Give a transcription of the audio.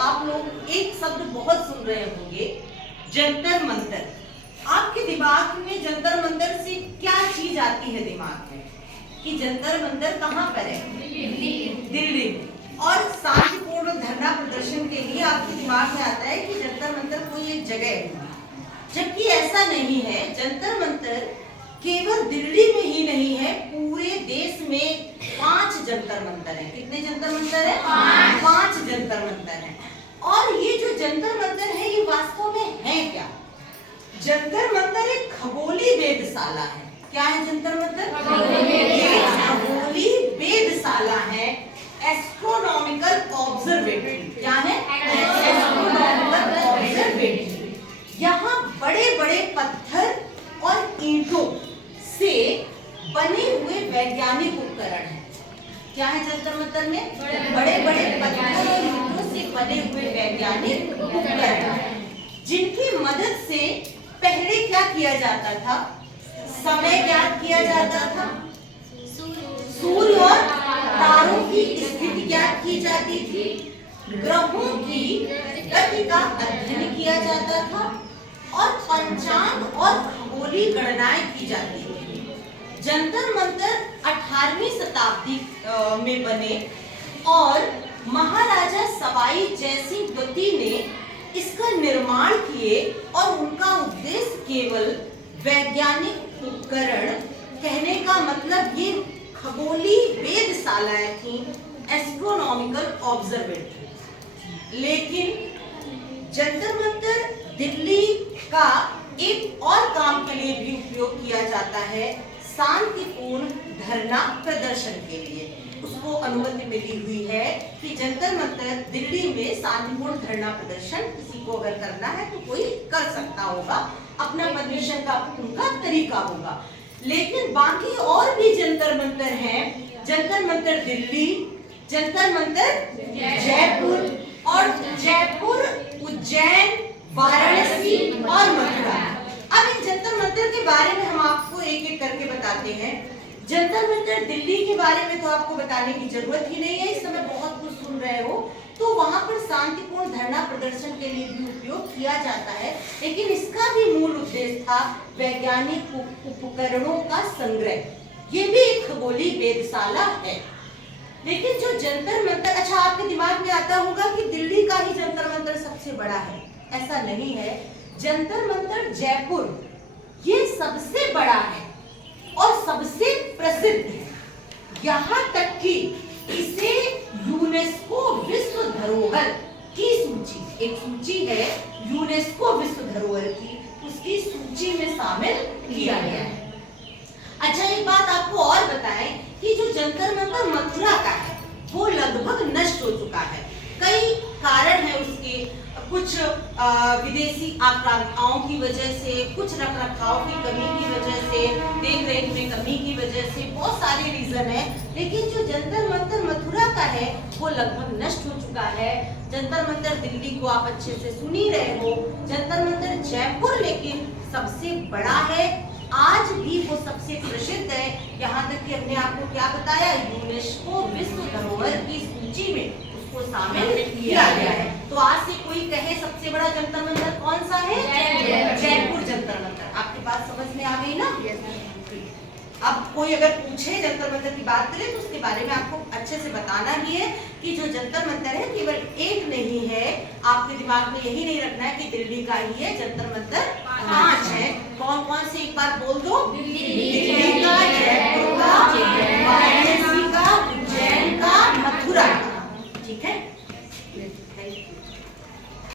आप लोग एक शब्द बहुत सुन रहे होंगे, जंतर मंतर। आपके दिमाग में जंतर मंतर से क्या चीज आती है दिमाग में कि जंतर मंतर कहाँ पर है? दिल्ली में। और शांतिपूर्ण धरना प्रदर्शन के लिए आपके दिमाग में आता है कि जंतर मंतर कोई एक जगह है, जबकि ऐसा नहीं है। जंतर मंतर केवल दिल्ली में ही नहीं है, पूरे देश में 5 जंतर मंतर है। कितने जंतर मंतर है? 5 जंतर मंतर है। और ये जो जंतर मंतर है ये वास्तव में है क्या? जंतर मंतर एक खगोली वेधशाला है। क्या है जंतर मंतर? खगोली वेधशाला है, एस्ट्रोनॉमिकल ऑब्जर्वेटरी। क्या है? Astronomical observatory. यहाँ बड़े बड़े पत्थर और ईंटों से बने हुए वैज्ञानिक उपकरण हैं। क्या है जंतर मंतर में? बड़े बड़े पत्थर और ईंटों से बने हुए वैज्ञानिक उपकरण, जिनकी मदद से पहले क्या किया जाता था? समय ज्ञात किया जाता था, सूर्य और तारों की स्थिति ज्ञात की जाती थी, ग्रहों की गति का अध्ययन किया जाता था और पंचांग और खगोलीय गणनाएं की जाती थी। जंतर मंतर 18वीं शताब्दी में बने और महाराजा सवाई जयसिंह द्वितीय ने इसका निर्माण किए और उनका उद्देश्य केवल वैज्ञानिक उपकरण, कहने का मतलब ये खगोलीय वेधशालाएं थी, एस्ट्रोनॉमिकल ऑब्जर्वेटरी। लेकिन जंतर मंतर दिल्ली का एक और काम के लिए भी उपयोग किया जाता है, शांतिपूर्ण धरना प्रदर्शन के लिए। उसको अनुमति मिली हुई है कि जंतर मंतर दिल्ली में शांतिपूर्ण धरना प्रदर्शन किसी को अगर करना है तो कोई कर सकता होगा, अपना परमिशन का उनका तरीका होगा। लेकिन बाकी और भी जंतर मंतर हैं। जंतर मंतर दिल्ली, जंतर मंतर जयपुर, और जयपुर, उज्जैन, वाराणसी और मथुरा। अब इन जंतर मंतर के बारे में हम आपको एक एक करके बताते हैं। जंतर मंतर दिल्ली के बारे में तो आपको बताने की जरूरत ही नहीं है, इस समय बहुत कुछ सुन रहे हो। तो वहां पर शांतिपूर्ण धरना प्रदर्शन के लिए भी उपयोग किया जाता है, लेकिन इसका भी मूल उद्देश्य था वैज्ञानिक उपकरणों का संग्रह। ये भी एक खगोलीय वेधशाला है। लेकिन जो जंतर मंतर, अच्छा आपके दिमाग में आता होगा कि दिल्ली का ही जंतर मंतर सबसे बड़ा है। ऐसा नहीं है। जंतर मंतर जयपुर ये सबसे बड़ा है और सबसे प्रसिद्ध है। यहाँ तक कि इसे यूनेस्को विश्व धरोहर की सूची, एक सूची है यूनेस्को विश्व धरोहर की, उसकी सूची में शामिल किया गया है। अच्छा एक बात आपको और बताएं कि जो जंतर मंतर मथुरा का है वो लगभग नष्ट हो चुका है। कई कारण है उसके, कुछ विदेशी आक्रामकों की वजह से, कुछ रखरखाव की कमी की वजह से, देख रेख में कमी की वजह से, बहुत सारे रीजन है। लेकिन जो जंतर मंतर मथुरा का है वो लगभग नष्ट हो चुका है। जंतर मंतर दिल्ली को आप अच्छे से सुन ही रहे हो। जंतर मंतर जयपुर लेकिन सबसे बड़ा है, आज भी वो सबसे प्रसिद्ध है। यहाँ तक कि हमने आपको क्या बताया, यूनेस्को विश्व धरोहर की सूची में उसको शामिल किया गया है। तो आज से कोई कहे सबसे बड़ा जंतर मंतर कौन सा है? जयपुर जंतर मंतर। आपके बात समझ में आ गई ना? अब कोई अगर पूछे जंतर मंतर की बात करें तो उसके बारे में आपको अच्छे से बताना ही है कि जो जंतर मंतर है केवल एक नहीं है। आपके दिमाग में यही नहीं रखना है कि दिल्ली का ही है, जंतर मंतर 5 है। कौन कौन से एक बार बोल दो? दिल्ली,